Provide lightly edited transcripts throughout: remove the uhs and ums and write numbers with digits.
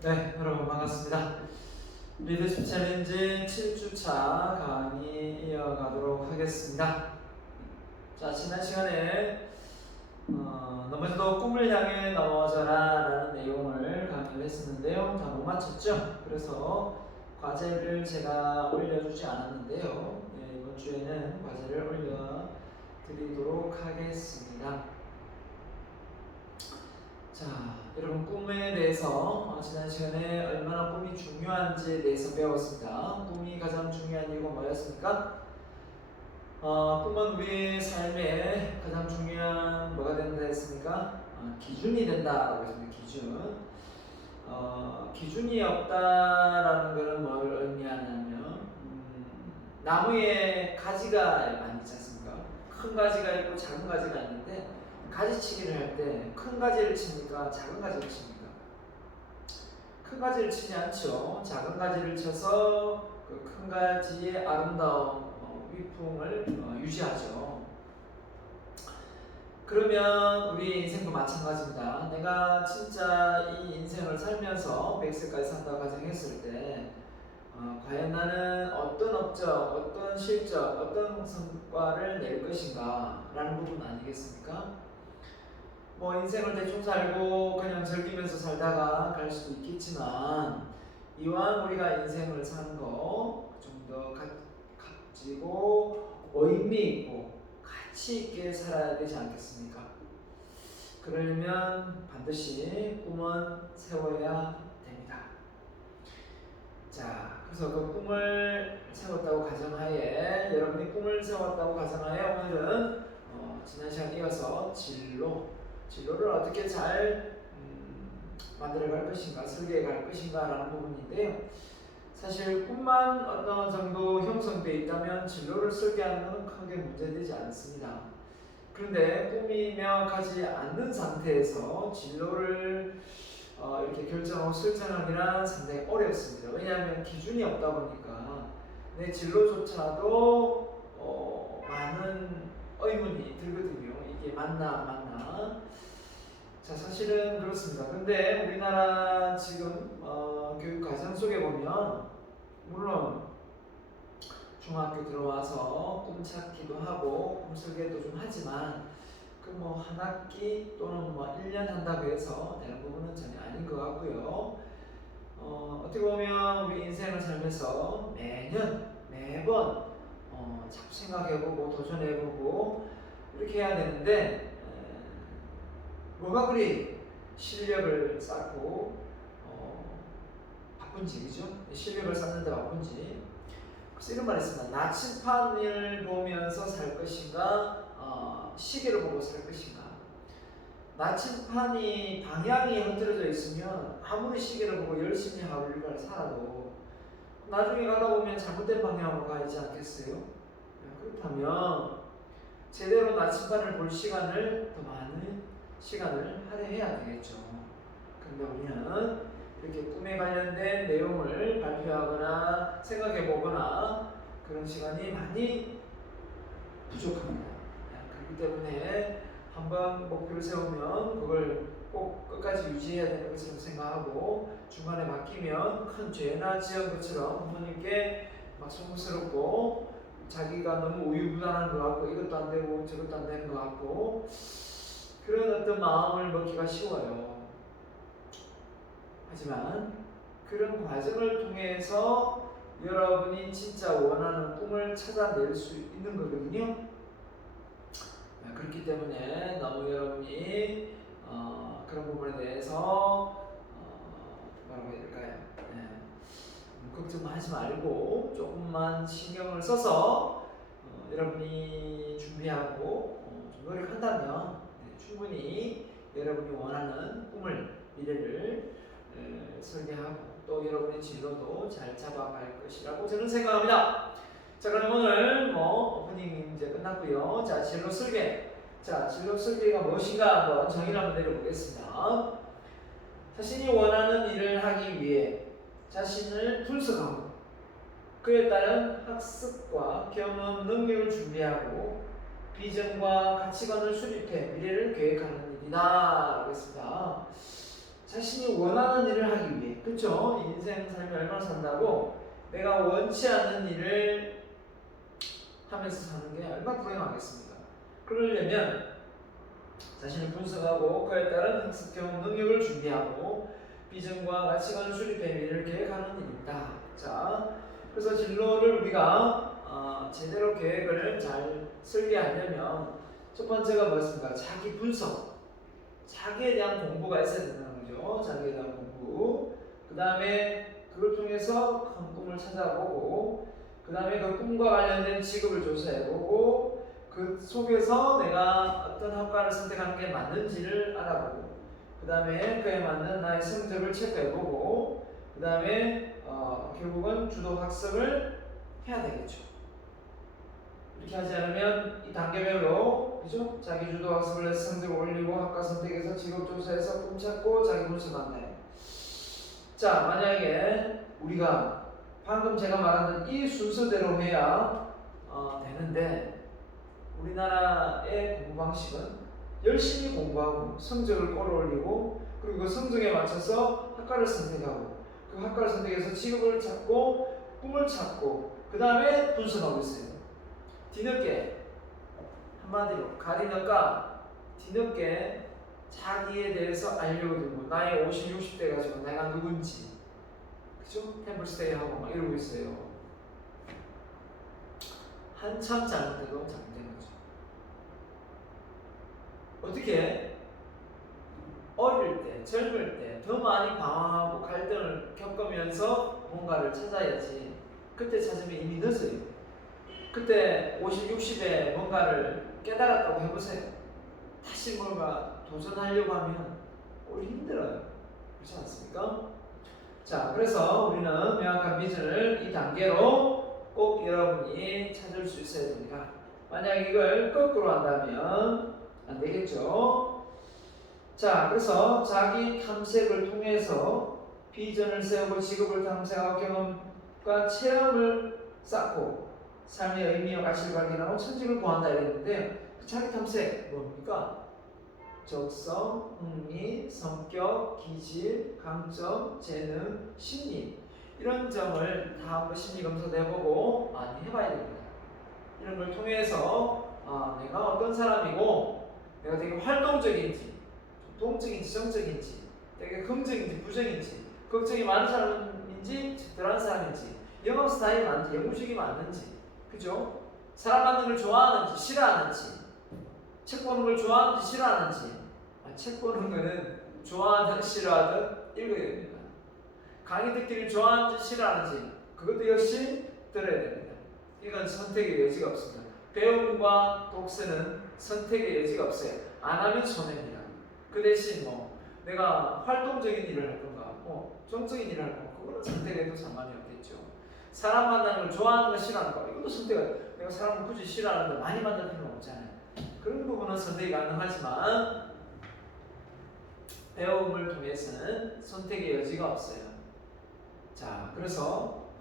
네, 여러분 반갑습니다. 리더십 챌린지 7주차 강의 이어가도록 하겠습니다. 자, 지난 시간에 너무도 꿈을 향해 넘어져라 라는 내용을 강의를 했었는데요. 다 못 맞췄죠? 그래서 과제를 제가 올려주지 않았는데요. 네, 이번 주에는 과제를 올려드리도록 하겠습니다. 자, 여러분 꿈에 대해서 지난 시간에 얼마나 꿈이 중요한지에 대해서 배웠습니다. 꿈이 가장 중요한 이유가 뭐였습니까? 꿈은 우리 삶에 가장 중요한 뭐가 된다 했습니까? 기준이 된다라고 했습니다. 기준이 없다라는 것은 뭘 의미하냐면 나무에 가지가 많이 있지 않습니까? 큰 가지가 있고 작은 가지가 있는데 가지치기를 할 때 큰 가지를 칩니까? 작은 가지를 칩니까? 큰 가지를 치지 않죠. 작은 가지를 쳐서 그 큰 가지의 아름다운 위풍을 유지하죠. 그러면 우리 인생도 마찬가지입니다. 내가 진짜 이 인생을 살면서 100세까지 산다고 가정했을 때 과연 나는 어떤 업적, 어떤 실적, 어떤 성과를 낼 것인가 라는 부분 아니겠습니까? 뭐 인생을 대충 살고 그냥 즐기면서 살다가 갈 수도 있겠지만 이왕 우리가 인생을 사는 거 좀 더 값지고 의미 있고 가치 있게 살아야 되지 않겠습니까? 그러려면 반드시 꿈은 세워야 됩니다. 자, 그래서 그 꿈을 세웠다고 가정하에 여러분이 꿈을 세웠다고 가정하에 오늘은 지난 시간 이어서 진로를 어떻게 잘 만들어갈 것인가, 설계해 갈 것인가 라는 부분인데요. 사실 꿈만 어떤 정도 형성되어 있다면 진로를 설계하는 것은 크게 문제되지 않습니다. 그런데 꿈이 명확하지 않는 상태에서 진로를 이렇게 결정하고 설정하기는 상당히 어렵습니다. 왜냐하면 기준이 없다 보니까 내 진로조차도 많은 의문이 들거든요. 이게 맞나 안 맞나. 자, 사실은 그렇습니다. 근데 우리나라 지금 교육 과정 속에 보면 물론 중학교 들어와서 꿈 찾기도 하고 꿈 설계도 좀 하지만 그 뭐 한 학기 또는 뭐 1년 한다고 해서 되는 부분은 전혀 아닌 것 같고요. 어떻게 보면 우리 인생을 살면서 매번 자꾸 생각해보고 도전해보고 이렇게 해야 되는데 뭐가 그리 실력을 쌓고 바쁜지, 그죠? 실력을 쌓는데 바쁜지. 그래서 이런 말이 있습니다. 나침판을 보면서 살 것인가, 시계를 보고 살 것인가. 나침판이 방향이 흐트러져 있으면 아무리 시계를 보고 열심히 하루 일과를 살아도 나중에 가다 보면 잘못된 방향으로 가지 않겠어요? 그렇다면 제대로 나침반을 볼 시간을 더 많은 시간을 할애해야 되겠죠. 그런데 우리는 이렇게 꿈에 관련된 내용을 발표하거나 생각해 보거나 그런 시간이 많이 부족합니다. 그렇기 때문에 한번 목표를 세우면 그걸 꼭 끝까지 유지해야 되는 것처럼 생각하고 중간에 바뀌면 큰 죄나 지은 것처럼 부모님께 막 송구스럽고 자기가 너무 우유부단한 것 같고 이것도 안 되고 저것도 안 되는 것 같고 그런 어떤 마음을 먹기가 쉬워요. 하지만 그런 과정을 통해서 여러분이 진짜 원하는 꿈을 찾아낼 수 있는 거거든요. 그렇기 때문에 너무 여러분이 그런 부분에 대해서 뭐라고 해야 될까요? 걱정하지 말고 조금만 신경을 써서 여러분이 준비하고 좀 노력한다면 충분히 여러분이 원하는 꿈을 미래를 설계하고 또 여러분의 진로도 잘 잡아갈 것이라고 저는 생각합니다. 자, 그럼 오늘 오프닝 이제 끝났고요. 자, 진로 설계. 자, 진로 설계가 무엇인가 한번 정의를 한번 내려보겠습니다. 자신이 원하는 일을 하기 위해 자신을 분석하고 그에 따른 학습과 경험, 능력을 준비하고 비전과 가치관을 수립해 미래를 계획하는 일이다 라고 했습니다. 자신이 원하는 일을 하기 위해, 그렇죠? 인생 삶이 얼마나 산다고 내가 원치 않는 일을 하면서 사는 게 얼마나 불행하겠습니까? 그러려면 자신을 분석하고 그에 따른 학습 경험 능력을 준비하고 비전과 가치관 수립의 미래를 계획하는 일입니다. 자, 그래서 진로를 우리가 제대로 계획을 잘 설계하려면 첫 번째가 뭐였습니까? 자기 분석, 자기에 대한 공부가 있어야 된다는 거죠. 자기에 대한 공부. 그 다음에 그걸 통해서 큰 꿈을 찾아보고, 그 다음에 그 꿈과 관련된 직업을 조사해보고, 그 속에서 내가 어떤 학과를 선택하는 게 맞는지를 알아보고, 그 다음에 그에 맞는 나의 성적을 체크해보고, 그 다음에 결국은 주도 학습을 해야 되겠죠. 이렇게 하지 않으면 이 단계별로, 그죠? 자기 주도 학습을 해서 성적을 올리고 학과 선택해서 직업 조사해서 꿈 찾고 자기 분석한다. 자, 만약에 우리가 방금 제가 말한 이 순서대로 해야 되는데, 우리나라의 공부 방식은 열심히 공부하고 성적을 끌어올리고, 그리고 그 성적에 맞춰서 학과를 선택하고, 그 학과를 선택해서 직업을 찾고 꿈을 찾고, 그 다음에 분석하고 있어요. 뒤늦게, 한마디로 가리는가 뒤늦게 자기에 대해서 알려고 들고, 나의 50, 60대 가지고 내가 누군지, 그죠? 템플스테이 하고 막 이러고 있어요. 한참 잘못되고 잘못된 거죠. 어떻게 어릴 때, 젊을 때 더 많이 방황하고 갈등을 겪으면서 뭔가를 찾아야지. 그때 찾으면 이미 늦어요. 그때 50, 60에 뭔가를 깨달았다고 해보세요. 다시 뭔가 도전하려고 하면 오히려 힘들어요. 그렇지 않습니까? 자, 그래서 우리는 명확한 비전을 이 단계로 꼭 여러분이 찾을 수 있어야 됩니다. 만약 이걸 거꾸로 한다면 안 되겠죠? 자, 그래서 자기 탐색을 통해서 비전을 세우고 직업을 탐색하고 경험과 체험을 쌓고 삶의 의미와 가치를 발견하고 천직을 구한다 이랬는데, 자기 탐색 뭡니까? 적성, 흥미, 성격, 기질, 강점, 재능, 심리, 이런 점을 다 한번 심리 검사도 해보고 많이 해봐야 됩니다. 이런 걸 통해서 내가 어떤 사람이고, 내가 되게 활동적인지, 동적인지 정적인지, 되게 긍정인지 부정인지, 걱정이 많은 사람인지 덜한 사람인지, 영업 스타일이 많은지 영구적이 많은지, 그죠? 사람 만나는 걸 좋아하는지 싫어하는지, 책 보는 걸 좋아하는지 싫어하는지. 책 보는 거는 좋아하든 싫어하든 읽어야 됩니다. 강의 듣기를 좋아하는지 싫어하는지 그것도 역시 들어야 됩니다. 이건 선택의 여지가 없습니다. 배움과 독서는 선택의 여지가 없어요. 안 하면 손해입니다. 그 대신 내가 활동적인 일을 할 건가, 정적인 일을 할 건가, 그거는 선택해도 상관이 없겠죠. 사람 만나는 걸 좋아하는 거 싫어하는 거, 이것도 선택을, 내가 사람을 굳이 싫어하는데 많이 만날 필요는 없잖아요. 그런 부분은 선택이 가능하지만 배움을 통해서는 선택의 여지가 없어요. 자, 그래서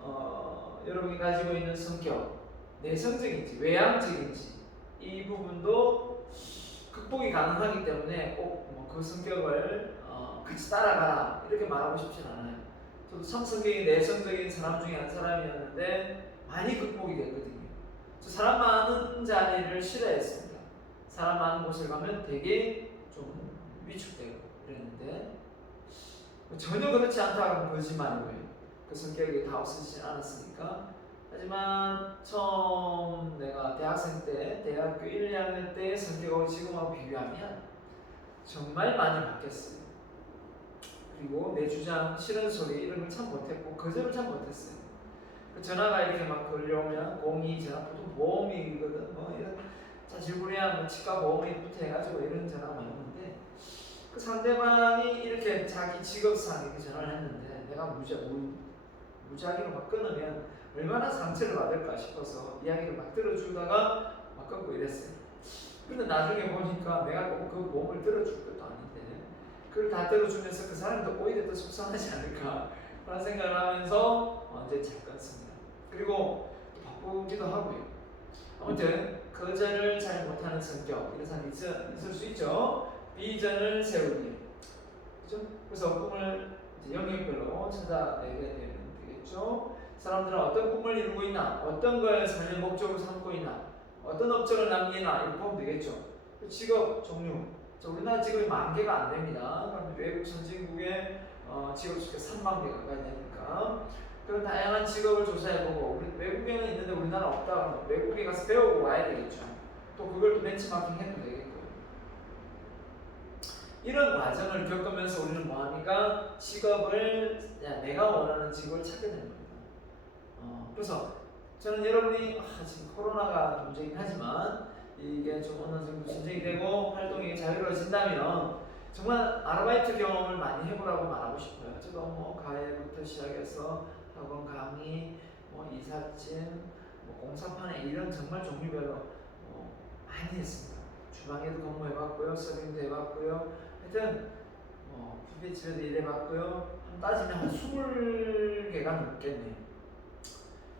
여러분이 가지고 있는 성격, 내성적인지 외향적인지 이 부분도 극복이 가능하기 때문에 꼭 그 성격을 같이 따라가라 이렇게 말하고 싶진 않아요. 저도 성격이 내성적인 사람 중에 한 사람이었는데 많이 극복이 됐거든요. 저 사람 많은 자리를 싫어했습니다. 사람 많은 곳을 가면 되게 좀 위축되고 그랬는데, 전혀 그렇지 않다고 거짓말이고요. 그 성격이 다 없어지진 않았으니까. 하지만 처음 내가 대학생 때, 대학교 1, 2학년 때의 성격하고 지금하고 비교하면 정말 많이 바뀌었어요. 그리고 내 주장, 싫은 소리 이런 걸 참 못했고 거절을 참 못했어요. 그 전화가 이렇게 막 걸려오면 공이 전화, 보통 보험이거든, 이런 자질구레한 치과 보험이부터 해가지고 이런 전화가 많이 오는데, 그 상대방이 이렇게 자기 직업상 이렇게 전화를 했는데 내가 무작위로 막 끊으면 얼마나 상처를 받을까 싶어서 이야기를 막 들어주다가 막 끊고 이랬어요. 근데 나중에 보니까 내가 꼭 그 몸을 들어줄 것도 아닌데 그걸 다 들어주면서 그 사람도 오히려 더 속상하지 않을까 그런 생각을 하면서 언제 잘 끊습니다. 그리고 바쁘기도 하고요. 아무튼 거절을 잘 못하는 성격, 이런 사람이 있을 수 있죠. 비전을 세우기. 그죠? 그래서 꿈을 이제 영역별로 찾아내게 되겠죠. 사람들은 어떤 꿈을 이루고 있나, 어떤 걸 삶의 목적으로 삼고 있나, 어떤 업적을 남기나 이렇게 보면 되겠죠. 직업 종류. 우리나라 직업이 10,000개가 안 됩니다. 그럼 외국 선진국의 직업 수가 30,000개 가까이 되니까 그런 다양한 직업을 조사해보고 우리 외국에는 있는데 우리나라 없다 그러면 외국에 가서 배우고 와야 되겠죠. 또 그걸 또 벤치마킹 해도 되겠고 이런 과정을 겪으면서 우리는 뭐합니까? 직업을 내가 원하는 직업을 찾게 되는 겁니다. 그래서 저는 여러분이 지금 코로나가 문제긴 하지만 이게 좀 어느 정도 진정이 되고 활동이 자유로워진다면 정말 아르바이트 경험을 많이 해보라고 말하고 싶어요. 저도 뭐 가해부터 시작해서 학원 강의, 뭐 이삿짐, 뭐 공사판에 이런 정말 종류별로 많이 했습니다. 주방에도 근무해봤고요, 서빙도 해봤고요. 하여튼 뷔페집에도 일해봤고요. 따지면 한 20개가 넘겠네요.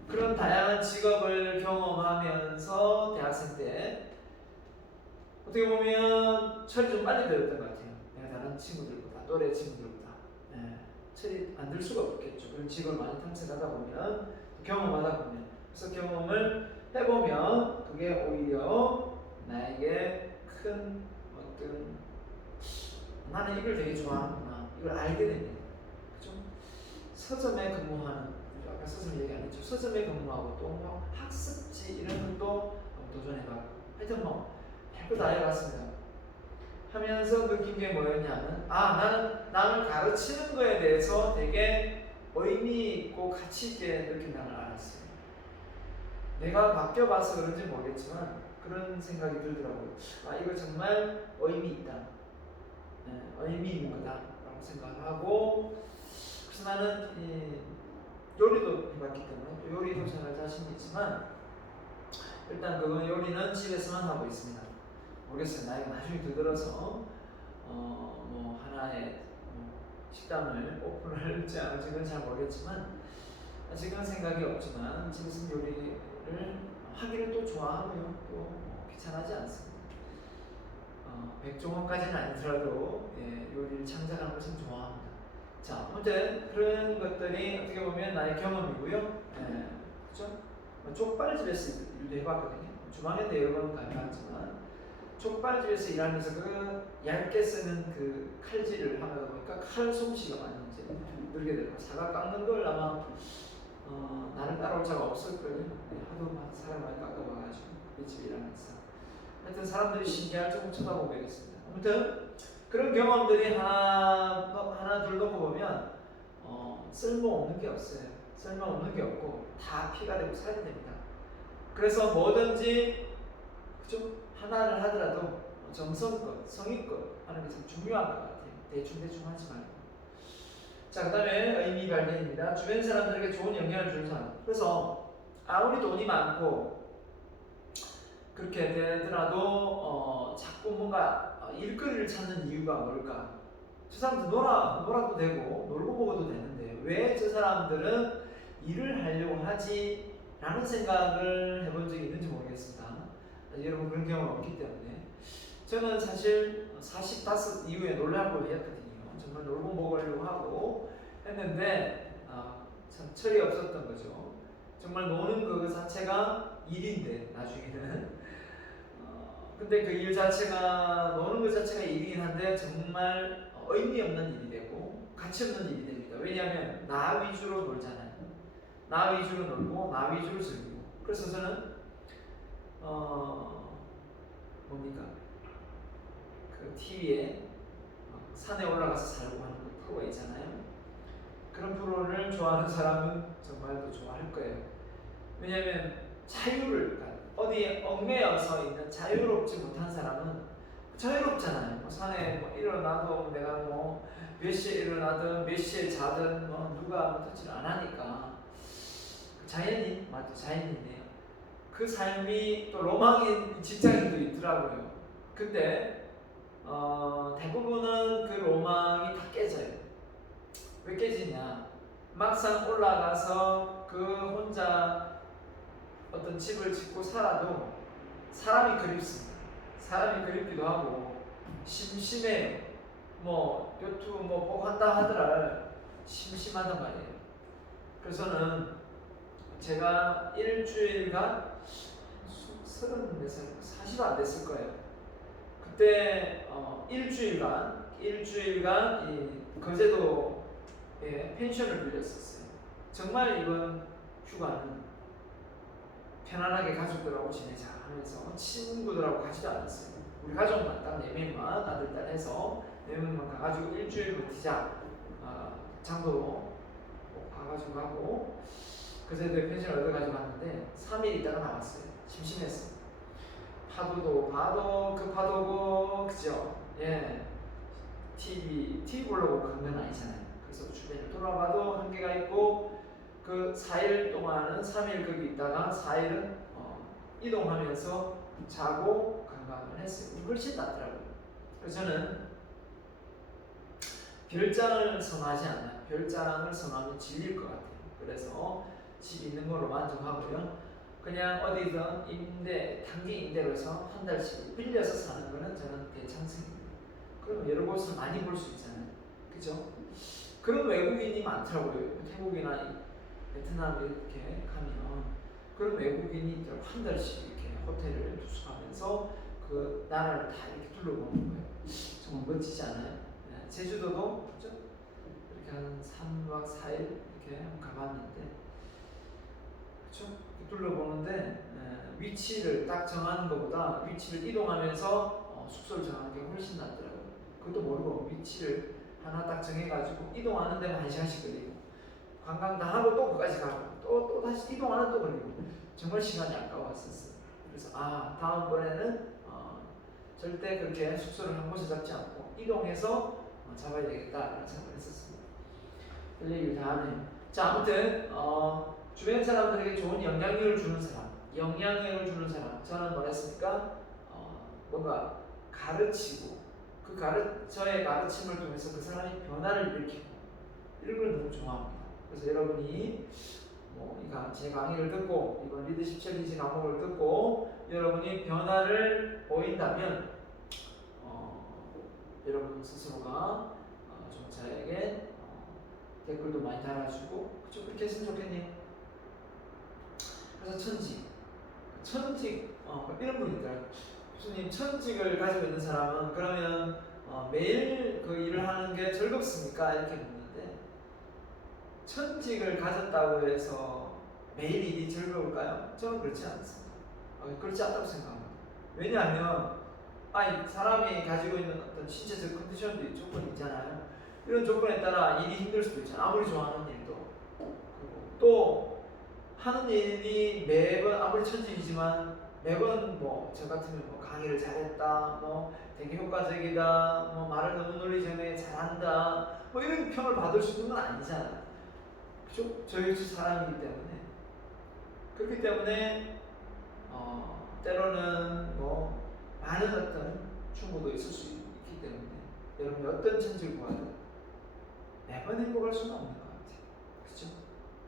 그런 다양한 직업을 경험하면서 대학생 때 어떻게 보면 철이 좀 빨리 들었던 것 같아요. 내가 다른 친구들보다, 또래 친구들보다. 철이 안 들 수가 없겠죠. 그런 직업을 많이 탐색하다 보면, 경험하다 보면. 그래서 경험을 해보면 그게 오히려 나에게 큰 어떤 나는 이걸 되게 좋아하는구나. 이걸 알게 됩니다. 그죠? 서점에 근무하는, 아까 서점 얘기 안 했죠. 서점에 근무하고 또 뭐 학습지 이런 것도 도전해봤고. 하여튼 뭐 별거 다 해봤습니다. 하면서 느낀 게 뭐였냐면 나는 남을 가르치는 거에 대해서 되게 의미 있고 가치 있게 느낀다는 걸 알았어요. 내가 바뀌어봐서 그런지 모르겠지만 그런 생각이 들더라고요. 이거 정말 의미 있다. 의미 있는 거다라고 생각을 하고 그래서 나는 요리도 해봤기 때문에 요리도 잘할 자신이 있지만 일단 그 요리는 집에서만 하고 있습니다. 모르겠어요. 나이가 나중에 들어서 뭐 하나의 식당을 오픈할지 안 할지 그건 잘 모르겠지만 아직은 생각이 없지만 집에서 요리를 하기를 또 좋아하고요. 또 귀찮아하지 않습니다. 백종원까지는 아니더라도 요리를 창작하는 것을 좋아합니다. 자, 아무튼 그런 것들이 어떻게 보면 나의 경험이고요. 그렇죠? 족발집에서 일도 해봤거든요. 주방에도 여러 번 가봤지만 족발집에서 일하면서 그 얇게 쓰는 그 칼질을 하다 보니까 칼 솜씨가 많이 이제 늘게 되고 사과 깎는 걸 아마 나를 따라올 자가 없을 거예요. 하도 사람 많이 깎아봐가지고 그 집에 일하면서 하여튼 사람들이 신기할 정도 쳐다보고 있습니다. 아무튼 그런 경험들이 하나 둘 놓고 보면 쓸모없는 게 없어요. 쓸모없는 게 없고 다 피가 되고 살이 됩니다. 그래서 뭐든지 그죠? 하나를 하더라도 정성껏, 성의껏 하는 게 참 중요한 것 같아요. 대충 하지 말고. 자, 그 다음에 의미 발견입니다. 주변 사람들에게 좋은 영향을 주는 사람. 그래서 아무리 돈이 많고 그렇게 되더라도 자꾸 뭔가 일거리를 찾는 이유가 뭘까? 저 사람들 놀아도 되고 놀고 먹어도 되는데 왜 저 사람들은 일을 하려고 하지? 라는 생각을 해본 적이 있는지 모르겠습니다. 여러분 그런 경험은 없기 때문에 저는 사실 45 이후에 놀라고 했거든요. 정말 놀고 먹으려고 하고 했는데 참 철이 없었던 거죠. 정말 노는 그 자체가 일인데 나중에는 근데 그 일 자체가 노는 것 자체가 일이긴 한데 정말 의미 없는 일이 되고 가치 없는 일이 됩니다. 왜냐하면 나 위주로 놀잖아요. 나 위주로 놀고 나 위주로 즐기고 그래서 저는 뭡니까 그 TV에 산에 올라가서 살고 하는 그 프로가 있잖아요. 그런 프로를 좋아하는 사람은 정말 더 좋아할 거예요. 왜냐하면 자유를 어디에 얽매여서 있는 자유롭지 못한 사람은 자유롭잖아요. 뭐 산에 뭐 일어나도 내가 뭐 몇 시에 일어나든 몇 시에 자든 뭐 누가 터치를 안 하니까 자연인 맞죠? 자연인이네요. 그 삶이 또 로망인 직장인도 있더라고요. 근데 대부분은 그 로망이 다 깨져요. 왜 깨지냐? 막상 올라가서 그 혼자 어떤 집을 짓고 살아도 사람이 그립습니다. 사람이 그립기도 하고 심심해요. 뭐 유튜브 뭐 보고 한다 하더라 심심하단 말이에요. 그래서는 제가 일주일간 30몇 살, 40 안 됐을 거예요. 그때 일주일간 이 거제도 펜션을 빌렸었어요. 정말 이번 휴가는 편안하게 가족들하고 지내자 하면서 친구들하고 가지도 않았어요. 우리 가족만 딱 4명만 아들 딸 해서 4명만 가가지고 일주일 버티자. 장도 가가지고 가고 그제도 펜션 얻어가지고 갔는데 3일 있다가 나왔어요. 심심했어요. 파도도 봐도 그 파도고 그죠? 예. TV 보려고 간 건 아니잖아요. 그래서 주변을 돌아봐도 한계가 있고 그 4일 동안은 3일 거기 있다가 4일은 이동하면서 자고 관광을 했어요. 훨씬 낫더라고요. 그래서 저는 별장을 선호하지 않아요. 별장을 선호하면 질릴 것 같아요. 그래서 집 있는 걸로 만족하고요. 그냥 어디든 단기 임대로 해서 한 달씩 빌려서 사는 거는 저는 대찬성입니다. 그럼 여러 곳을 많이 볼 수 있잖아요. 그죠? 그런 외국인이 많더라고요. 태국이나 베트남 이렇게 가면 그런 외국인이 한 달씩 이렇게 호텔을 투숙하면서 그 나라를 다 이렇게 둘러보는 거예요. 정말 멋지지 않아요? 네. 제주도도 그죠? 이렇게 한 3박 4일 이렇게 가봤는데 그렇죠? 둘러보는데 위치를 딱 정하는 것보다 위치를 이동하면서 숙소를 정하는 게 훨씬 낫더라고요. 그것도 모르고 위치를 하나 딱 정해가지고 이동하는 데만 1시간씩 걸리고 관광 다 하고 또 거기까지 가고 또 다시 이동하는 또 걸리고 정말 시간이 아까웠었어요. 그래서 다음번에는 절대 그렇게 숙소를 한 곳에 잡지 않고 이동해서 잡아야 되겠다라는 생각을 했었습니다. 별 얘기를 다 하네요. 자, 아무튼 주변 사람들에게 좋은 영향력을 주는 사람, 저는 뭐랬습니까? 뭔가 가르치고 저의 가르침을 통해서 그 사람이 변화를 일으키고 이런 걸 너무 좋아합니다. 그래서 여러분이 제 강의를 듣고 이번 리더십 챌린지 과목을 듣고 여러분이 변화를 보인다면 여러분 스스로가 좀 저에게 댓글도 많이 달아주고 좀 그렇게 했으면 좋겠네요. 그래서 천직 이런 분이 있더라고요. 교수님, 천직을 가지고 있는 사람은 그러면 매일 그 일을 하는 게 즐겁습니까? 이렇게 묻는데 천직을 가졌다고 해서 매일 일이 즐거울까요? 저는 그렇지 않습니다. 그렇지 않다고 생각합니다. 왜냐하면 사람이 가지고 있는 어떤 신체적 컨디션도 조건이 있잖아요. 이런 조건에 따라 일이 힘들 수도 있잖아요. 아무리 좋아하는 일도. 그리고 또 하는 일이 매번 아무리 천직이지만 매번 저 같으면 강의를 잘했다, 되게 효과적이다, 말을 너무 논리적이게 잘한다, 이런 평을 받을 수 있는 건 아니잖아요. 그죠? 저희 사람이기 때문에. 그렇기 때문에 때로는 많은 어떤 충고도 있을 수 있기 때문에 여러분이 어떤 천직을 구하든 매번 행복할 수는 없는 것 같아요. 그렇죠?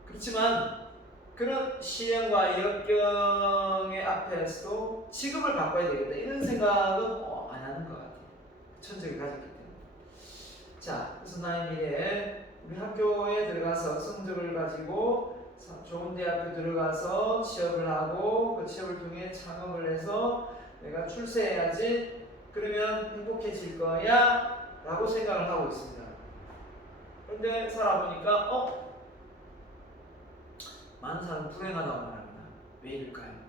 그렇지만 그런 시련과 역경의 앞에서도 지금을 바꿔야 되겠다 이런 생각은 안 하는 것 같아요. 천직을 가졌기 때문에. 자, 그래서 나의 미래에 우리 학교에 들어가서 성적을 가지고 좋은 대학교 들어가서 취업을 하고 그 취업을 통해 창업을 해서 내가 출세해야지 그러면 행복해질 거야 라고 생각을 하고 있습니다. 그런데 살아보니까 많은 사람은 불행하다고 말합니다. 왜일까요?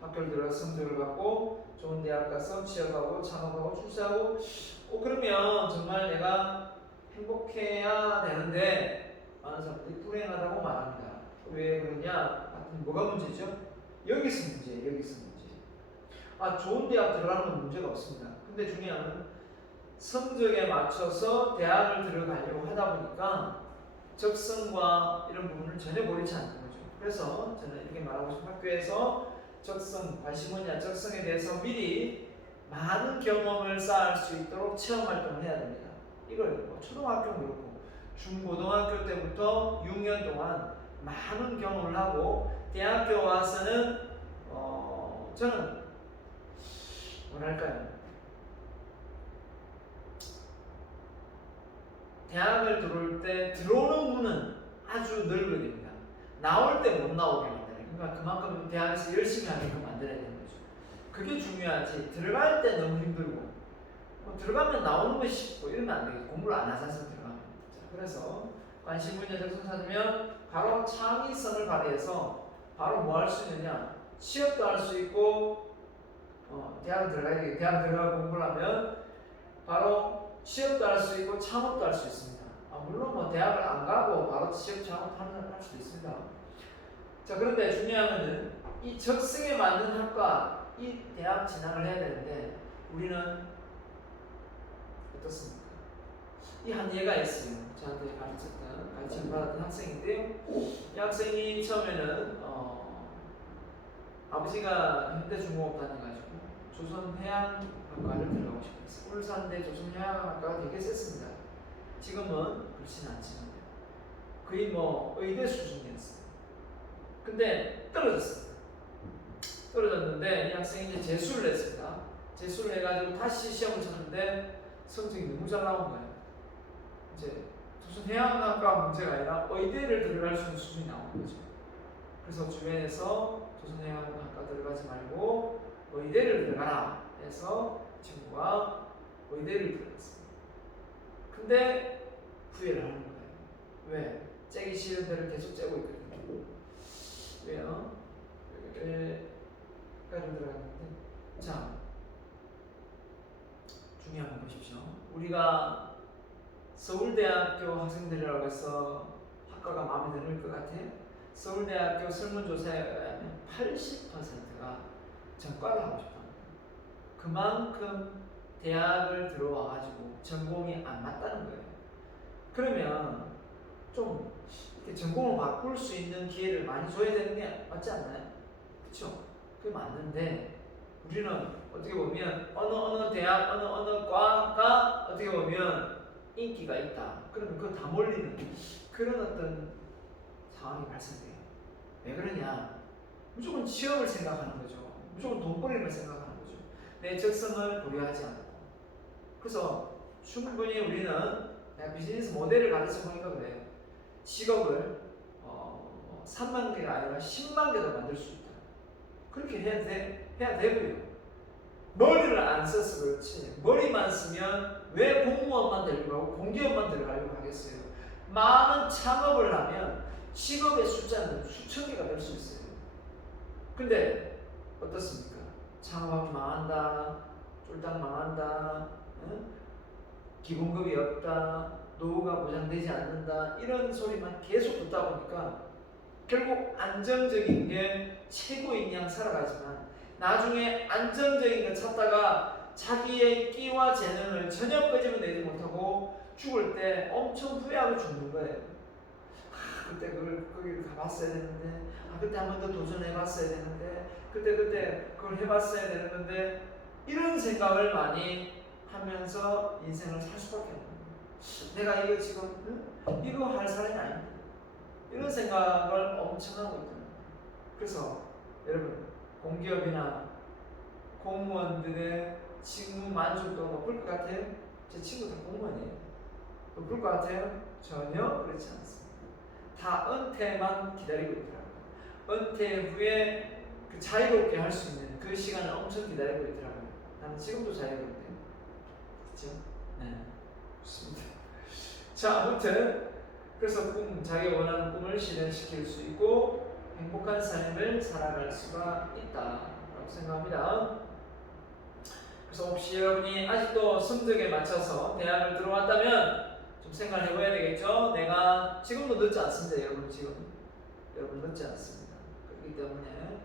학교를 들어가서 성적을 받고 좋은 대학 가서 취업하고 창업하고 출세하고 그러면 정말 내가 행복해야 되는데 많은 사람들이 불행하다고 말합니다. 왜 그러냐? 뭐가 문제죠? 여기서 문제. 좋은 대학 들어가는 건 문제가 없습니다. 근데 중요한 건 성적에 맞춰서 대학을 들어가려고 하다 보니까 적성과 이런 부분을 전혀 고려치 않는 거죠. 그래서 저는 이렇게 말하고 싶은 학교에서 관심 분야 적성에 대해서 미리 많은 경험을 쌓을 수 있도록 체험 활동을 해야 됩니다. 이걸 초등학교 그렇고 중고등학교 때부터 6년 동안 많은 경험을 하고 대학교 와서는 저는 뭐랄까요? 대학을 들어올 때 들어오는 문은 아주 넓어야 됩니다. 나올 때 못 나오게 만드는. 그러니까 그만큼 대학에서 열심히 하게끔 만들어야 되는 거죠. 그게 중요하지. 들어갈 때 너무 힘들고 들어가면 나오는 거 쉽고 이러면 안 되겠죠. 공부를 안 하셔서 들어가면. 자, 그래서 관심 분야 적성 찾으면 바로 창의성을 발휘해서 바로 뭐 할 수 있느냐, 취업도 할 수 있고 대학 들어가야 되겠 대학 들어가고 공부를 하면 바로 취업도 할 수 있고 창업도 할 수 있습니다. 물론 뭐 대학을 안 가고 바로 취업 창업하는 사람 할 수도 있습니다. 자, 그런데 중요한 것은 이 적성에 맞는 학과 이 대학 진학을 해야 되는데 우리는 어떻습니까? 이 한 예가 있어요. 저한테 가르침을 받았던 학생인데요. 이 학생이 처음에는 아버지가 현대중공업 다녀가지고 조선해양학과를 들어가고 싶었어요. 울산대 조선해양학과가 되게 셌습니다. 지금은 그렇지는 않지만 거의 뭐 의대 수준이었어요. 근데 떨어졌는데 이 학생이 이제 재수를 했습니다. 재수를 해가지고 다시 시험을 쳤는데 성적이 너무 잘 나온 거예요. 이제 조선해양학과 문제가 아니라 의대를 들어갈 수 있는 수준이 나온 거죠. 그래서 주변에서 조선해양학과 들어가지 말고 의대를 들어가라 해서 친구가 의대를 들어갔습니다. 근데 후회를 하는 거예요. 왜? 째기 싫은 데를 계속 째고 있거든요. 왜요? 여기까지 들어갔는데, 자, 중요한 거 보십시오. 우리가 서울대학교 학생들이라고 해서 학과가 마음에 들 것 같아요? 서울대학교 설문조사에 의하면 80%가 전과를 하고 싶어요. 그만큼 대학을 들어와가지고 전공이 안 맞다는 거예요. 그러면 좀 전공을 바꿀 수 있는 기회를 많이 줘야 되는 게 맞지 않나요? 그렇죠? 그게 맞는데 우리는 어떻게 보면 어느 대학 어느 과가 어떻게 보면 인기가 있다. 그러면 그거 다 몰리는 그런 어떤 상황이 발생돼요. 왜 그러냐? 무조건 취업을 생각하는 거죠. 무조건 돈벌이만 생각하는 거죠. 내 적성을 고려하지 않고. 그래서 충분히 우리는 비즈니스 모델을 가르쳐 보니까 그래요. 직업을 3만 개가 아니라 10만 개도 만들 수 있다. 그렇게 해야 되고요. 머리를 안 써서 그렇지 머리만 쓰면 왜 공무원만 되려고 하고 공기업만 들어가려고 하겠어요. 많은 창업을 하면 직업의 숫자는 수천 개가 될 수 있어요. 근데 어떻습니까? 창업하면 망한다, 쫄딱 망한다, 기본급이 없다, 노후가 보장되지 않는다 이런 소리만 계속 듣다 보니까 결국 안정적인 게 최고인 양 살아가지만 나중에 안정적인 거 찾다가 자기의 끼와 재능을 전혀 끄집어내지 못하고 죽을 때 엄청 후회하고 죽는 거예요. 그때 거기를 가봤어야 되는데, 그때 한 번 더 도전해봤어야 되는데, 그때 그걸 해봤어야 되는 건데, 이런 생각을 많이 하면서 인생을 살 수밖에 없는 거예요. 내가 이거 지금 이거 할 사람이 아닌데 이런 생각을 엄청 하고 있거든요. 그래서 여러분 공기업이나 공무원들의 직무 만족도가 높을 것 같아요? 제 친구들 공무원이에요. 높을 것 같아요? 전혀 그렇지 않습니다. 다 은퇴만 기다리고 있더라고요. 은퇴 후에 그 자유롭게 할 수 있는 그 시간을 엄청 기다리고 있더라고요. 나는 지금도 자유로운데요. 그렇죠? 네, 좋습니다. 자, 아무튼 그래서 자기가 원하는 꿈을 실현시킬 수 있고 행복한 삶을 살아갈 수가 있다라고 생각합니다. 그래서 혹시 여러분이 아직도 성적에 맞춰서 대학을 들어왔다면 좀 생각을 해봐야 되겠죠. 내가 지금도 늦지 않습니다. 여러분 늦지 않습니다. 그렇기 때문에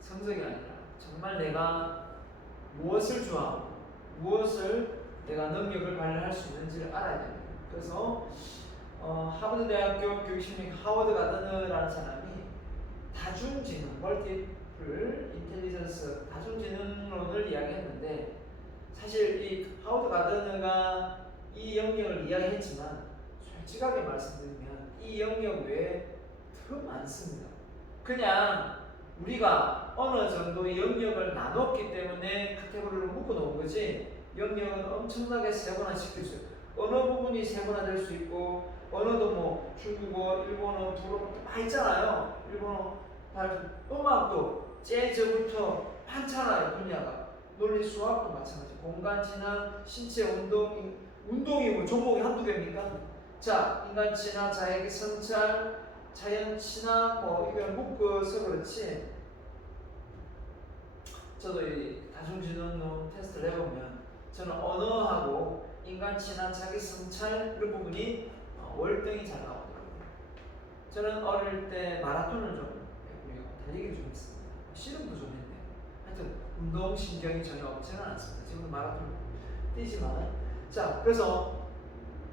성적이 아니라 정말 내가 무엇을 좋아하고 무엇을 내가 능력을 발휘할 수 있는지를 알아야 됩니다. 그래서 하버드 대학교 교육심리 하워드 가드너라는 사람이 다중지능, 멀티플 인텔리전스, 다중지능론을 이야기했는데 사실 이 하워드 가드너가 이 영역을 이야기했지만 솔직하게 말씀드리면 이 영역 외에 더 많습니다. 그냥 우리가 어느 정도 영역을 나눴기 때문에 카테고리를 묶어 놓은 거지 영역은 엄청나게 세분화시킬 수 있어요. 언어 부분이 세분화될 수 있고 언어도 뭐 중국어, 일본어, 불어 다 있잖아요. 일본어, 음악도 재즈부터 많잖아요. 분야가. 논리 수학도 마찬가지. 공간 진화, 신체 운동, 운동이 뭐 종목이 한두 개입니까? 자, 인간 진화, 자기 성찰, 자연 친화 뭐 이걸 묶어서 그렇지. 저도 이 다중지능론 테스트를 해보면 저는 언어하고 인간 친화, 자기 성찰 이런 부분이 월등히 잘 나오더라고요. 저는 어릴 때 마라톤을 좀 달리기를 좀 했습니다. 씨름도 좀 했네요. 하여튼 운동 신경이 전혀 없지는 않습니다. 지금도 마라톤을 뛰지만 자 그래서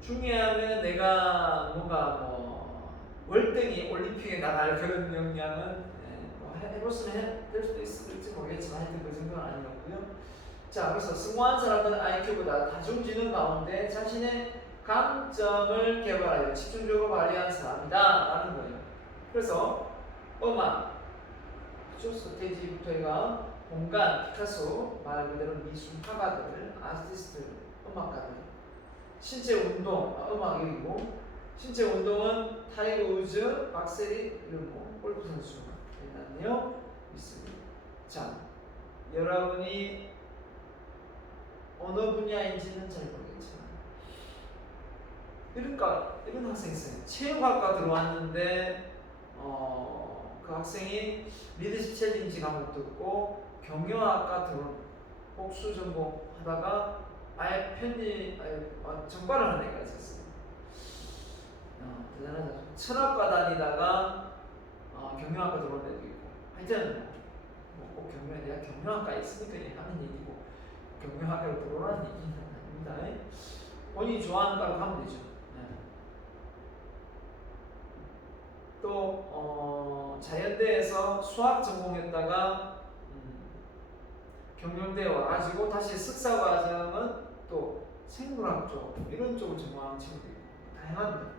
중요한 건 내가 뭔가 뭐 월등히 올림픽에 나갈 그런 역량은 뭐 해봤으면 될 수도 있을지 모르겠지만 하여튼 그 정도는 아니었고요. 자 그래서 성공한 사람은 IQ보다 다중지능 가운데 자신의 강점을 개발하여 집중적으로 발휘한 사람이다 라는 거예요. 그래서 음악, 스테이지부터 해가 공간, 피카소, 말 그대로 미술 화가들, 아티스트, 음악가들 신체 운동, 음악이고 신체 운동은 타이거 우즈, 박세리 이런 뭐 골프 선수가 있네요. 있습니다. 자, 여러분이 어느 분야인지는 잘 모르겠지만 이런 학생이 있어요. 체육학과 들어왔는데 그 학생이 리더십 챌린지 과목 듣고 경영학과 들어온 복수 전공 하다가 아예 정발을 한 애가 있었어요. 대단하죠. 철학과 다니다가 경영학과 들어온 애도 있고 하여튼 꼭 내가 경영학과에 있으니까 하는 얘기고 경영학과로 들어오라는 얘기는 아닙니다. 본인이 좋아하는 과로 가면 되죠. 네. 또 자연대에서 수학 전공했다가 경영대에 와가지고 다시 석사과정은 또 생물학 쪽 이런 쪽을 전공하는 친구들이 다양합니다.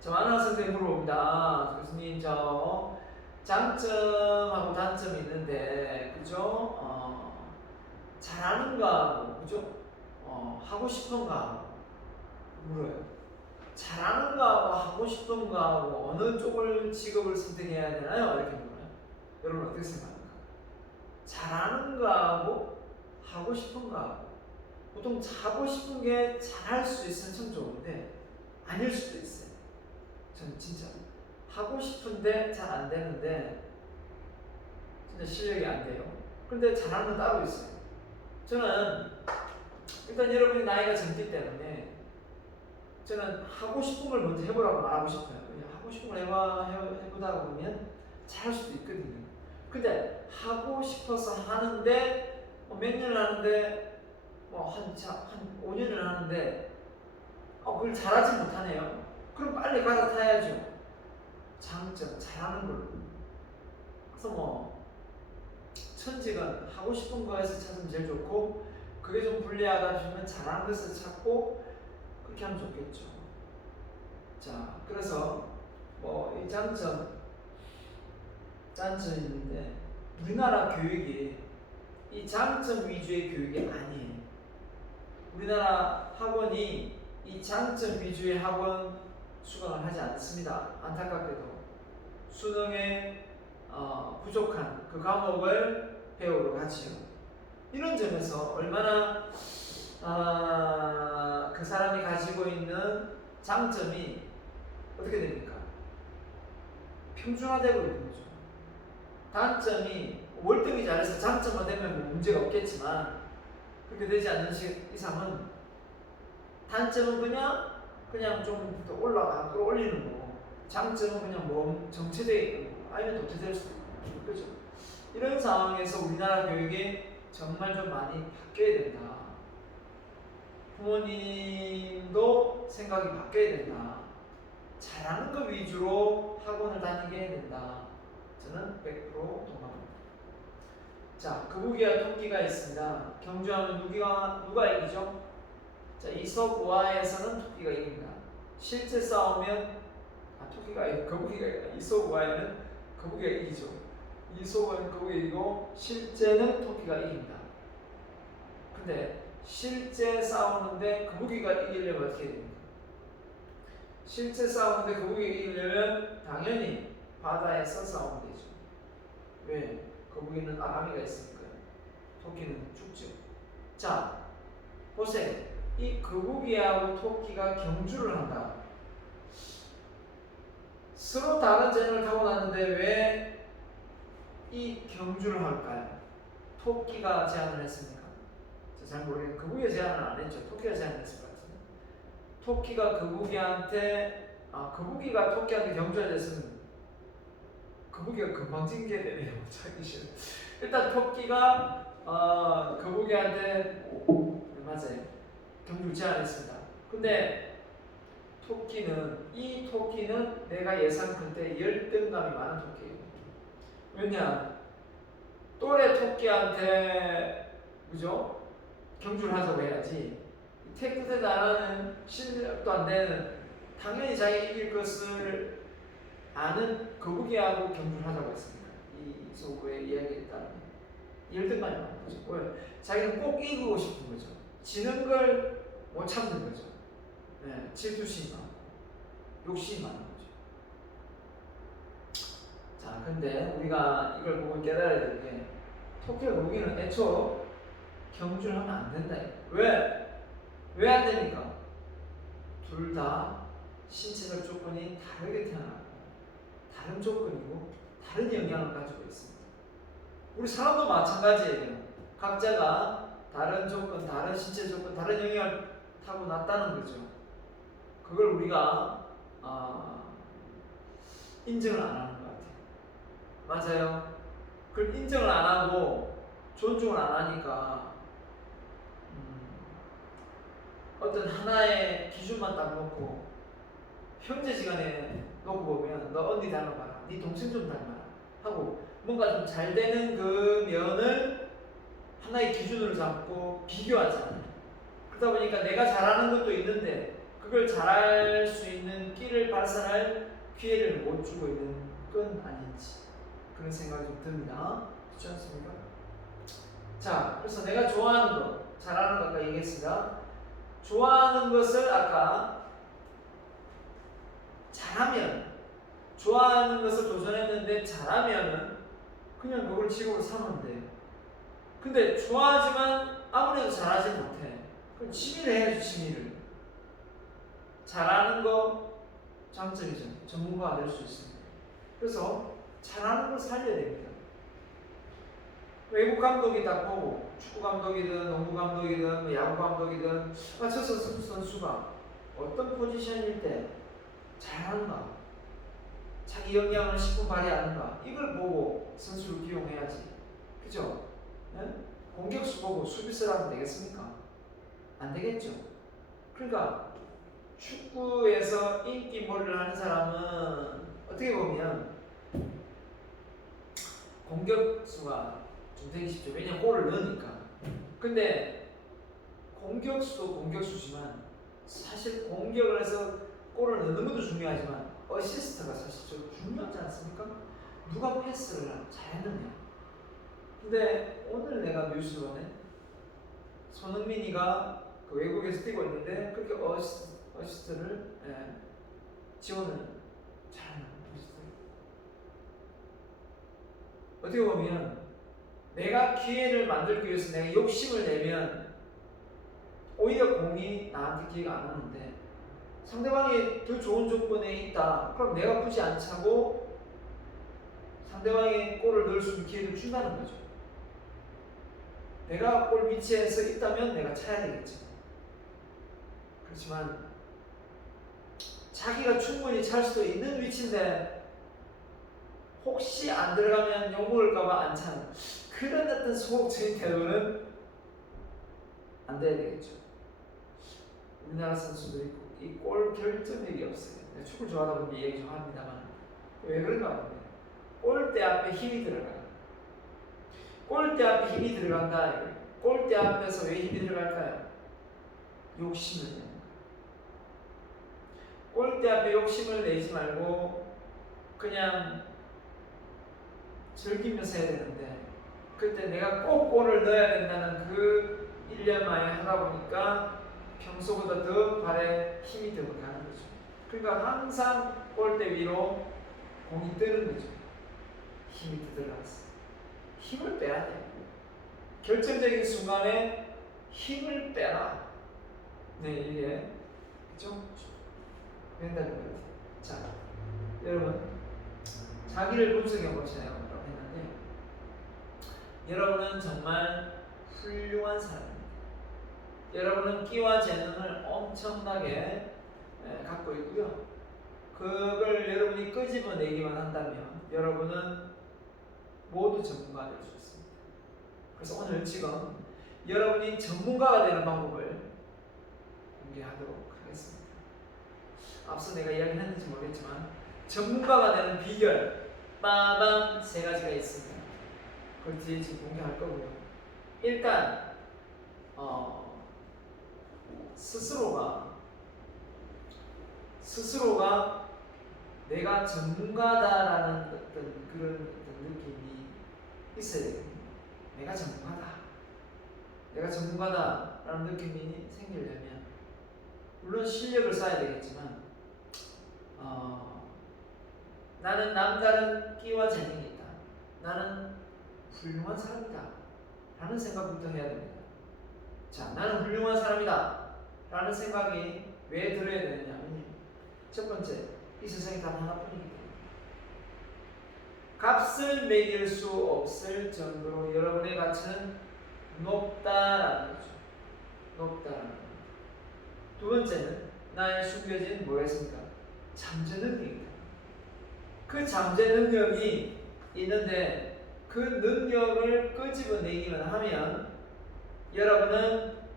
저 많은 학생들이 물어봅니다. 교수님 저 장점하고 단점이 있는데 그죠? 잘하는 거하고 그죠? 하고 싶은 거하고 물어요. 잘하는 거하고 하고 싶은 거하고 어느 쪽을 직업을 선택해야 되나요? 이렇게 물어요. 여러분 어떻게 생각합니까? 잘하는 거하고 하고 싶은 거하고 보통 하고 싶은 게 잘할 수 있으면 참 좋은데 아닐 수도 있어요. 저는 진짜 하고 싶은데 잘 안 되는데 진짜 실력이 안 돼요. 근데 잘하는 건 따로 있어요. 저는 일단 여러분이 나이가 젊기 때문에 저는 하고 싶은 걸 먼저 해보라고 말하고 싶어요. 하고 싶은 걸 해보다 보면 잘할 수도 있거든요. 근데 하고 싶어서 하는데 몇 년을 하는데 한 5년을 하는데 그걸 잘하지 못하네요. 그럼 빨리 갈아타야죠. 장점, 잘하는 걸로. 그래서 천직은 하고 싶은 거에서 찾으면 제일 좋고 그게 좀 불리하다 싶으면 잘하는 것을 찾고 그렇게 하면 좋겠죠. 자, 그래서 이 장점이 있는데 우리나라 교육이 이 장점 위주의 교육이 아니에요. 우리나라 학원이 이 장점 위주의 학원 수강을 하지 않습니다. 안타깝게도 수능에 부족한 그 과목을 배우러 가지요. 이런 점에서 얼마나 그 사람이 가지고 있는 장점이 어떻게 됩니까? 평준화되고 있는 거죠. 단점이 월등히 잘해서 장점만 되면 뭐 문제가 없겠지만 그렇게 되지 않는 이상은 단점은 그냥 좀 더 끌어올리는 거고 장점은 그냥 정체되어 있는 거고 아니면 도태될 수도 있고 그죠? 이런 상황에서 우리나라 교육이 정말 좀 많이 바뀌어야 된다. 부모님도 생각이 바뀌어야 된다. 잘하는 것 위주로 학원을 다니게 해야 된다. 저는 100% 동감합니다. 자, 거북이와 토끼가 있습니다. 경주하면 누가 이기죠? 자, 이솝우화에서는 토끼가 이깁니다. 실제 싸우면 이솝우화에는 거북이가 이기죠. 이솝은 거북이가 이기고 실제는 토끼가 이깁니다. 근데 실제 싸우는데 거북이가 이기려면 어떻게 됩니까? 실제 싸우는데 거북이가 이기려면 당연히 바다에서 싸우면 되죠. 왜? 거북이는 아가미가 있으니까요. 토끼는 죽죠. 자, 보세요. 이 거북이하고 토끼가 경주를 한다. 서로 다른 재능을 타고났는데 왜 이 경주를 할까요? 토끼가 제안을 했습니까? 잘 모르겠는데 거북이가 제안을 안 했죠. 토끼가 제안을 했을 것 같은데. 토끼가 거북이한테 거북이가 토끼한테 경주를 했으면 거북이가 금방 징계 되네요. 자기 싫어. 일단 토끼가 거북이한테 맞아요. 경주를 제안했습니다. 근데 이 토끼는 내가 예상 그때 열등감이 많은 토끼예요. 왜냐? 또래 토끼한테 그죠? 경주를 하자고 해야지. 태클도 나라는 실력도 안 되는 당연히 자기 이길 것을 아는 거북이하고 경주를 하자고 했습니다. 이 소구의 이야기에 따르면 열등감이 많은 거죠. 왜? 자기는 꼭 이기고 싶은 거죠. 지는 걸 못 참는 거죠. 네, 질투심이 많고 욕심이 많은 거죠. 자, 근데 우리가 이걸 보고 깨달아야 될 게 토끼와 거북이는 애초 경주를 하면 안 된다. 왜? 왜 안 됩니까? 둘 다 신체적 조건이 다르게 태어나고 다른 조건이고 다른 영향을 가지고 있습니다. 우리 사람도 마찬가지예요. 각자가 다른 조건, 다른 신체 조건, 다른 영향을 타고났다는 거죠. 그걸 우리가 인정을 안 하는 것 같아요. 맞아요. 그걸 인정을 안 하고 존중을 안 하니까 어떤 하나의 기준만 딱 놓고 형제지간에 놓고 보면 너 언니 닮아봐라, 네 동생 좀 닮아라 하고 뭔가 좀 잘 되는 그 면을 하나의 기준으로 잡고 비교하잖아요. 그러다 보니까 내가 잘하는 것도 있는데 그걸 잘할 수 있는 끼를 발산할 기회를 못 주고 있는 건 아닌지 그런 생각이 좀 듭니다. 그렇지 않습니까? 자, 그래서 내가 좋아하는 것, 잘하는 것 아까 얘기했습니다. 좋아하는 것을 아까 잘하면, 좋아하는 것을 도전했는데 잘하면은 그냥 그걸 직업으로 삼으면 돼요. 근데 좋아하지만 아무래도 잘하지 못해. 그럼 취미를 해야지. 취미를. 잘하는 거 장점이죠. 전문가가 될 수 있습니다. 그래서 잘하는 걸 살려야 됩니다. 외국 감독이 딱 보고 축구 감독이든 농구 감독이든 야구 감독이든 저 선수가 어떤 포지션일 때 잘하는가, 자기 역량을 10분 발휘하는가 이걸 보고 선수를 기용해야지. 그죠? 네? 공격수 보고 수비수라면 되겠습니까? 안 되겠죠. 그러니까 축구에서 인기몰이를 하는 사람은 어떻게 보면 공격수가 좀 되기 쉽죠. 왜냐면 골을 넣으니까. 근데 공격수도 공격수지만 사실 공격을 해서 골을 넣는 것도 중요하지만 어시스트가 사실 좀 중요하지 않습니까? 누가 패스를 잘했느냐. 근데 오늘 내가 뉴스를 보네. 손흥민이가 그 외국에서 뛰고 있는데 그렇게 어시스트를 지원을 잘하는 어시스트. 어떻게 보면 내가 기회를 만들기 위해서 내가 욕심을 내면 오히려 공이 나한테 기회가 안 오는데 상대방이 더 좋은 조건에 있다. 그럼 내가 굳이 안 차고 상대방이 골을 넣을 수 있는 기회를 준다는 거죠. 내가 골 위치에서 있다면 내가 차야 되겠죠. 그렇지만 자기가 충분히 찰 수도 있는 위치인데 혹시 안 들어가면 욕먹을까봐 안 차는 그런 어떤 소극적인 태도는 안 돼야 되겠죠. 우리나라 선수들이 이 골 결정력이 없어요. 축구를 좋아하다 보니 얘기 좀 합니다만 왜 그런가 보면 골대 앞에 힘이 들어가요. 골대 앞에 힘이 들어간다. 골대 앞에서 왜 힘이 들어갈까요? 욕심을 내는 거예요. 골대 앞에 욕심을 내지 말고 그냥 즐기면서 해야 되는데 그때 내가 꼭 골을 넣어야 된다는 그 1년 만에 하다 보니까 평소보다 더 발에 힘이 들어가는 거죠. 그러니까 항상 골대 위로 공이 뜨는 거죠. 힘이 들어갔어. 힘을 빼야 돼. 결정적인 순간에 힘을 빼라. 네, 이게 그죠? 된다는 거예요. 자, 여러분 자기를 분석해 보세요. 했는데 여러분은 정말 훌륭한 사람입니다. 여러분은 끼와 재능을 엄청나게 갖고 있고요. 그걸 여러분이 끄집어내기만 한다면 여러분은 모두 전문가가 될 수 있습니다. 그래서 오늘 지금 여러분이 전문가가 되는 방법을 공개하도록 하겠습니다. 앞서 내가 이야기했는지 모르겠지만 전문가가 되는 비결 빠밤 3가지가 있습니다. 그걸 뒤에 지금 공개할 거고요. 일단 스스로가 내가 전문가다라는 어떤 그런 느낌이 있어야 됩니다. 내가 전문가다라는 느낌이 생기려면 물론 실력을 쌓아야 되겠지만 나는 남다른 끼와 재능이 있다. 나는 훌륭한 사람이다. 라는 생각부터 해야 됩니다. 자, 나는 훌륭한 사람이다. 라는 생각이 왜 들어야 되느냐면 첫 번째, 이 세상에 단 하나뿐이기 때문에 값을 매길 수 없을 정도로 여러분의 가치는 높다라는 거죠. 높다라는 거. 두 번째는 나의 숨겨진 뭐가 있습니까? 잠재 능력입니다. 그 잠재 능력이 있는데 그 능력을 끄집어내기만 하면 여러분은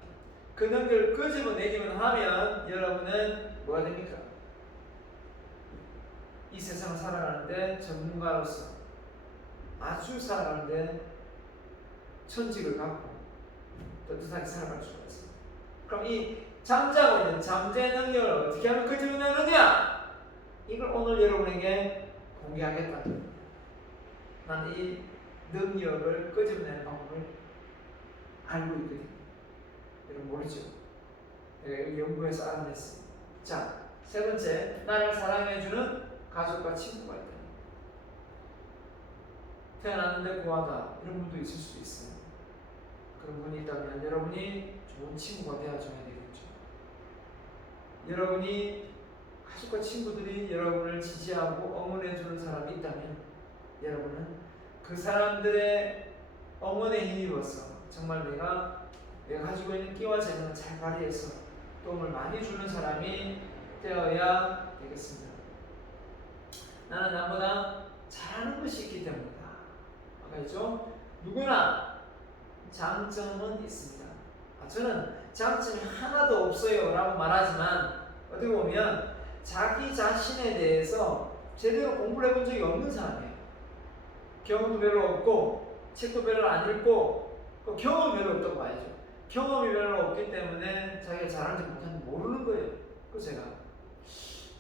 뭐가 됩니까? 이 세상을 살아가는데 전문가로서 아주 살아가는데 천직을 갖고 떳떳하게 살아갈 수가 있습니다. 그럼 이 잠자고 있는 잠재 능력을 어떻게 하면 끄집어내느냐? 이걸 오늘 여러분에게 공개하겠다. 나는 이 능력을 끄집어내는 방법을 알고 있거든요. 여러분 모르죠? 내가 연구해서 알아냈습니다. 자, 세 번째, 나를 사랑해주는 가족과 친구가 있다. 태어났는데 고하다 이런 분도 있을 수도 있어요. 그런 분이 있다면 여러분이 좋은 친구가 되어줘야 되겠죠. 여러분이 가족과 친구들이 여러분을 지지하고 응원해주는 사람이 있다면 여러분은 그 사람들의 응원에 힘입어서 정말 내가 가지고 있는 끼와 재능을 잘 발휘해서 도움을 많이 주는 사람이 되어야 되겠습니다. 나는 남보다 잘하는 것이 있기 때문이다. 아까 있죠? 누구나 장점은 있습니다. 저는 장점이 하나도 없어요 라고 말하지만 어떻게 보면 자기 자신에 대해서 제대로 공부를 해본 적이 없는 사람이에요. 경험도 별로 없고 책도 별로 안 읽고 경험이 별로 없다고 봐야죠. 경험이 별로 없기 때문에 자기가 잘하는지 못하는지 모르는 거예요. 그래서 제가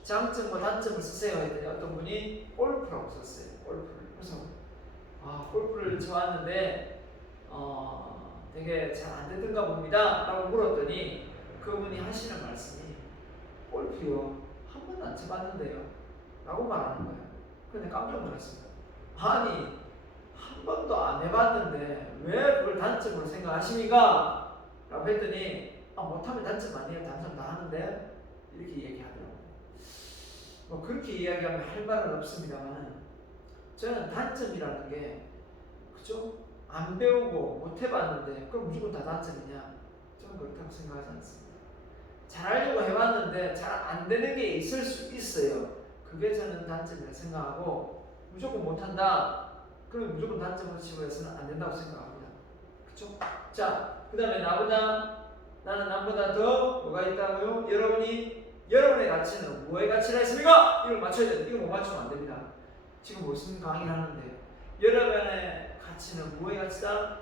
장점과 단점을 쓰세요 했더니 어떤 분이 골프라고 썼어요. 골프를. 그래서 골프를 쳐왔는데 되게 잘 안 되던가 봅니다 라고 물었더니 그분이 하시는 말씀이 골프요 한 번도 안 쳐봤는데요 라고 말하는 거예요. 근데 깜짝 놀랐습니다. 아니 한 번도 안 해봤는데 왜 그걸 단점으로 생각하십니까? 라고 했더니 못하면 단점 아니에요. 단점 다 하는데 이렇게 얘기하더라고요. 뭐 그렇게 이야기하면 할 말은 없습니다만 저는 단점이라는 게 그죠? 안 배우고 못 해봤는데 그럼 무조건 다 단점이냐? 저는 그렇다고 생각하지 않습니다. 잘하려고 해봤는데 잘 안 되는 게 있을 수 있어요. 그게 저는 단점이라고 생각하고 무조건 못한다? 그러면 무조건 단점으로 치부해서는 안 된다고 생각합니다. 그쵸? 자, 그 다음에 나는 남보다 더 뭐가 있다고요? 여러분의 가치는 뭐의 가치가 있습니까? 이걸 맞춰야 돼요. 이거 못 맞추면 안 됩니다. 지금 무슨 강의를 하는데 여러분의 가치는 뭐의 가치다?